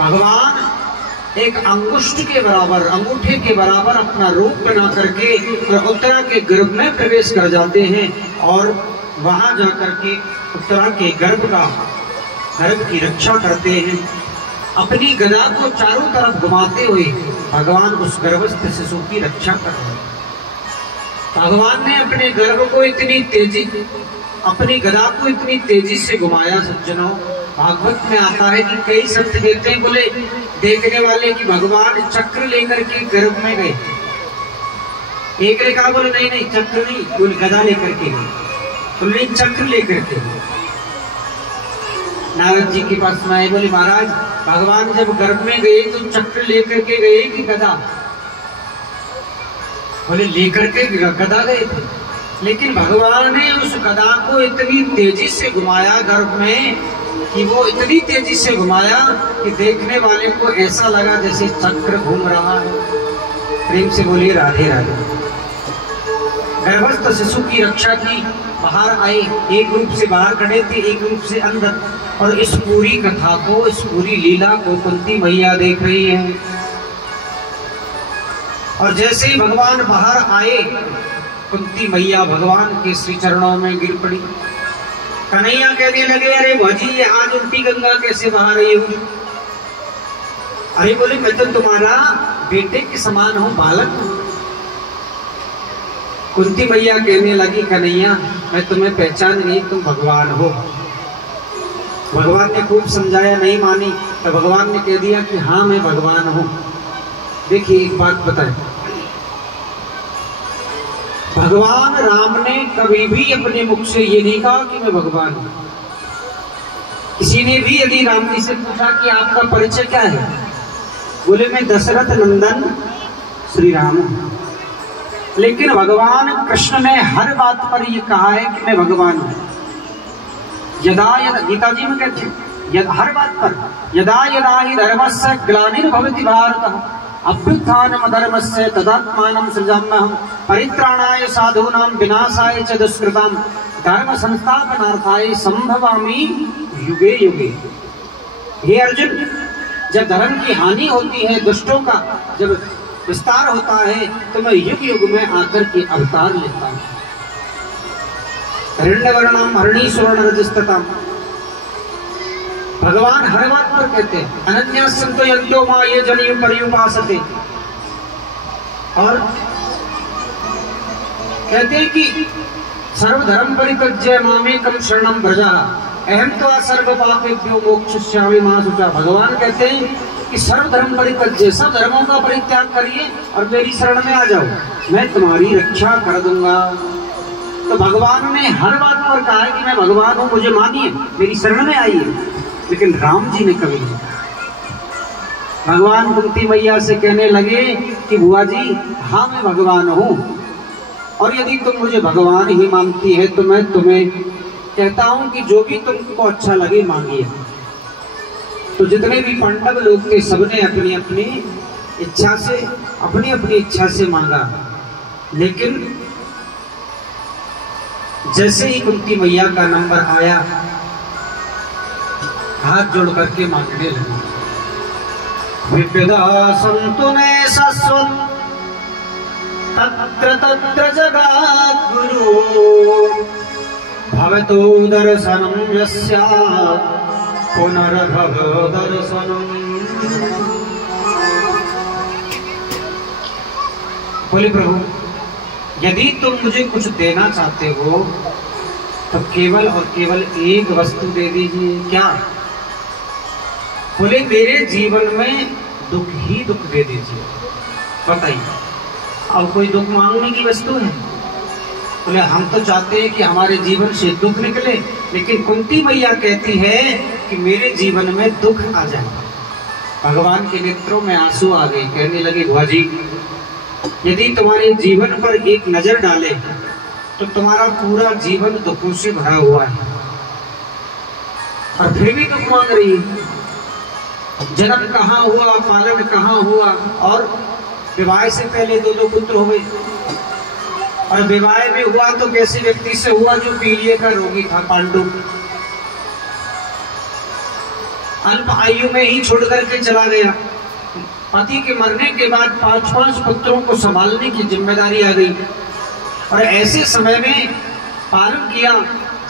भगवान एक अंगुष्ठ के बराबर, अंगूठे के बराबर अपना रूप बना करके उत्तरा के गर्भ में प्रवेश कर जाते हैं और वहां जाकर के उत्तरा के गर्भ की रक्षा करते हैं। अपनी गदा को चारों तरफ घुमाते हुए भगवान उस गर्भस्थ शिशु की रक्षा कर रहे हैं। भगवान ने अपने गर्भ को अपनी गदा को इतनी तेजी से घुमाया। सज्जनों, भागवत में आता है कि कई संत कहते हैं, बोले देखने वाले कि भगवान चक्र लेकर के गर्भ में गए। एक ने कहा, बोले नहीं नहीं चक्र नहीं, बोले गदा लेकर के गए। बोले चक्र लेकर के गए। नारद जी के पास में आए, बोले महाराज भगवान जब गर्भ में गए तो चक्र लेकर के गए कि गदा? बोले लेकर के गदा गए थे, लेकिन भगवान ने उस गदा को इतनी तेजी से घुमाया गर्भ में कि वो इतनी तेजी से घुमाया कि देखने वाले को ऐसा लगा जैसे चक्र घूम रहा है। प्रेम से बोलिए राधे राधे। गर्भस्थ शिशु की रक्षा की, बाहर आए, एक रूप से बाहर खड़े थे, एक रूप से अंदर। और इस पूरी कथा को, इस पूरी लीला को कुंती मैया देख रही है। और जैसे ही भगवान बाहर आए, कुंती मैया भगवान के श्री चरणों में गिर पड़ी। कन्हैया कहने लगे, अरे भौजी ये आज उल्टी गंगा कैसे बहा रही हूँ? अरे बोले मैं तो तुम्हारा बेटे के समान हूँ, बालक हूँ। कुंती मैया कहने लगी, कन्हैया मैं तुम्हें पहचान नहीं, तुम भगवान हो। भगवान ने खूब समझाया, नहीं मानी, तो भगवान ने कह दिया कि हाँ मैं भगवान हूँ। देखिए एक बात बताएं, भगवान राम ने कभी भी अपने मुख से ये नहीं कहा कि मैं भगवान हूं। किसी ने भी यदि राम जी से पूछा कि आपका परिचय क्या है, बोले मैं दशरथ नंदन श्री राम हूं। लेकिन भगवान कृष्ण ने हर बात पर ये कहा है कि मैं भगवान हूं। गीता जी में कहते हैं हर बात पर, यदा यदा ही धर्मस्य ग्लानिर्भवति भारत अभ्युत्थानम धर्मस्य तदात्मानं सृजाम्यहं परित्राणाय साधूनां विनाशाय च दुष्कृतां धर्म संस्थापनार्थाय संभवामि युगे युगे। हे अर्जुन, जब धर्म की हानि होती है, दुष्टों का जब विस्तार होता है, तो मैं युग युग में आकर के अवतार लेता हूँ। हिरण्यवर्णम हरणी सुवर्ण रजस्तताम। भगवान हर बात पर कहते हैं, अनन्या संतो यन्तो मां ये जनियु पर्युपासते। और कहते हैं कि सर्वधर्म परित्यज्य मामेकं शरणं व्रजा अहम त्वा सर्व पापेभ्यो मोक्षयिष्यामि मा शुचा। भगवान कहते हैं कि सर्वधर्म परित्यज्य, सब धर्मों का परित्याग करिए और मेरी शरण में आ जाओ, मैं तुम्हारी रक्षा कर दूंगा। तो भगवान ने हर बात पर कहा है कि मैं भगवान हूं, मुझे मानिए, मेरी शरण में आइए। लेकिन राम जी ने कभी नहीं। भगवान कुंती मैया से कहने लगे कि बुआ जी हाँ मैं भगवान हूं, और यदि तुम मुझे भगवान ही मानती है तो मैं तुम्हें कहता हूं कि जो भी तुमको अच्छा लगे मांगिए। तो जितने भी पांडव लोग थे सबने अपनी अपनी इच्छा से मांगा। लेकिन जैसे ही कुंती मैया का नंबर आया, हाथ जोड़ करके मांगने लगे। विविधा संतुने शाश्वत तत्र तत्र जगद्गुरु भवतो दर्शनम यस्यात् पुनर्भव दर्शनम। बोले प्रभु, यदि तुम मुझे कुछ देना चाहते हो तो केवल और केवल एक वस्तु दे दीजिए। क्या? बोले मेरे जीवन में दुख ही दुख दे दीजिए। बताइए, अब कोई दुख मांगने की वस्तु है? बोले हम तो चाहते हैं कि हमारे जीवन से दुख निकले, लेकिन कुंती मैया कहती है कि मेरे जीवन में दुख आ जाए। भगवान के नेत्रों में आंसू आ गए, कहने लगे बुआ जी यदि तुम्हारे जीवन पर एक नजर डाले तो तुम्हारा पूरा जीवन दुखों से भरा हुआ है, और फिर भी दुख मांग रही है। जन्म कहाँ हुआ, पालन कहाँ हुआ, और विवाह से पहले दो पुत्र हुए, और विवाह भी हुआ तो कैसे व्यक्ति से हुआ जो पीलिया का रोगी था, पांडु। अल्प आयु में ही छोड़ करके चला गया। पति के मरने के बाद 5 पुत्रों को संभालने की जिम्मेदारी आ गई। और ऐसे समय में पालन किया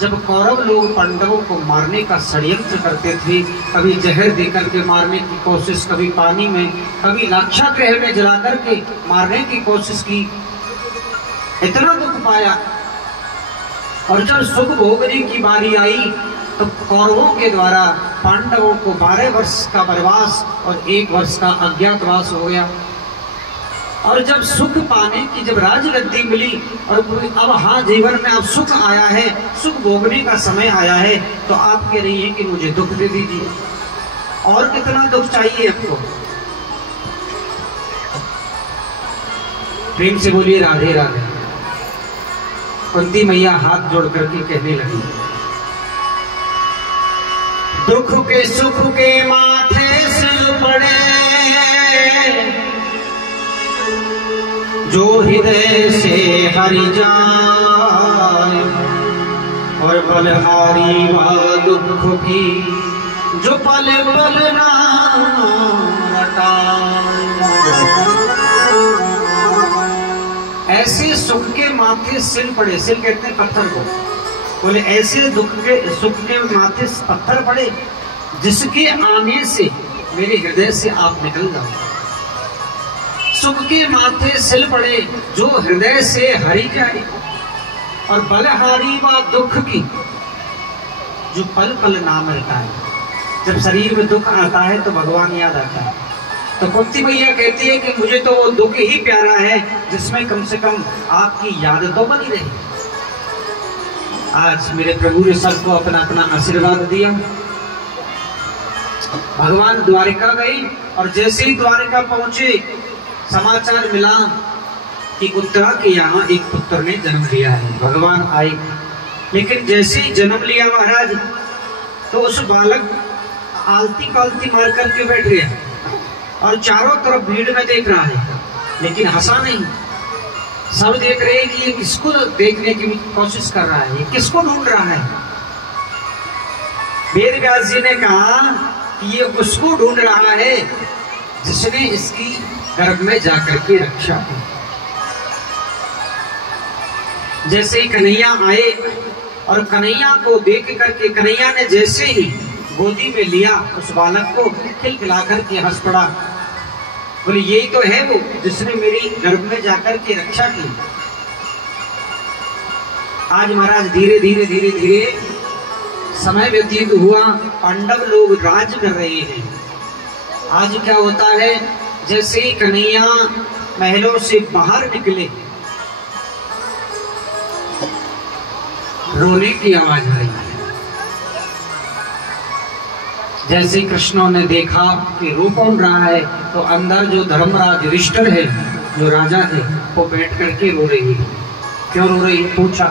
जब कौरव लोग पांडवों को मारने का षड्यंत्र करते थे, कभी जहर देकर के मारने की कोशिश, कभी पानी में, कभी लाक्षागृह में जला करके मारने की कोशिश की। इतना दुख पाया और जब सुख भोगने की बारी आई तो कौरवों के द्वारा पांडवों को 12 वर्ष का वनवास और 1 वर्ष का अज्ञातवास हो गया। और जब सुख पाने की जब राजगद्दी मिली और अब हाँ जीवन में अब सुख आया है, सुख भोगने का समय आया है, तो आप कह रही हैं कि मुझे दुख दे दीजिए। और कितना दुख चाहिए आपको? प्रेम से बोलिए राधे राधे। कुंती मैया हाथ जोड़ करके कहने लगी, दुख के सुख के माथे सिर पड़े, जो हृदय से हरि जाए, और बलहारी व दुख की जो पल पल नाम रटाए। ऐसे सुख के माथे सिल पड़े, सिल कहते हैं पत्थर को, बोले ऐसे दुख के सुख के माथे पत्थर पड़े जिसके आने से मेरे हृदय से आप निकल जाओ। सुख के माथे सिल पड़े जो हृदय से हरि जाए, और बलहारी व दुख की जो पल पल नाम रहता है। जब शरीर में दुख आता है तो भगवान याद आता है। तो कुंती मैया कहती है कि मुझे तो वो दुख ही प्यारा है जिसमें कम से कम आपकी याद तो बनी रही। आज मेरे प्रभु ने सबको अपना अपना आशीर्वाद दिया। भगवान द्वारिका गई और जैसे ही द्वारिका पहुंचे समाचार मिला कि उत्तरा के यहाँ एक पुत्र ने जन्म लिया है। भगवान आए, लेकिन जैसे ही जन्म लिया महाराज तो उस बालक आलती पालती मार करके बैठ गया और चारों तरफ भीड़ में देख रहा है, लेकिन हंसा नहीं। सब देख रहे हैं कि ये किसको देखने की कोशिश कर रहा है, ये किसको ढूंढ रहा है। वेद व्यास जी ने कहा कि ये उसको ढूंढ रहा है जिसने इसकी गर्भ में जाकर के रक्षा की। जैसे ही कन्हैया आए और कन्हैया को देख करके कन्हैया ने जैसे ही गोदी में लिया उस बालक को, खिलखिला करके हंस पड़ा। बोले यही तो है वो जिसने मेरी गर्भ में जाकर के रक्षा की। आज महाराज धीरे धीरे धीरे धीरे समय व्यतीत हुआ, पांडव लोग राज कर रहे हैं। आज क्या होता है, जैसे ही कन्हैया महलों से बाहर निकले रोने की आवाज आई। जैसे कृष्णों ने देखा कि रो कौन रहा है, तो अंदर जो धर्मराज युधिष्ठिर है, जो राजा है, वो बैठ करके रो रही है। क्यों रो रही है? पूछा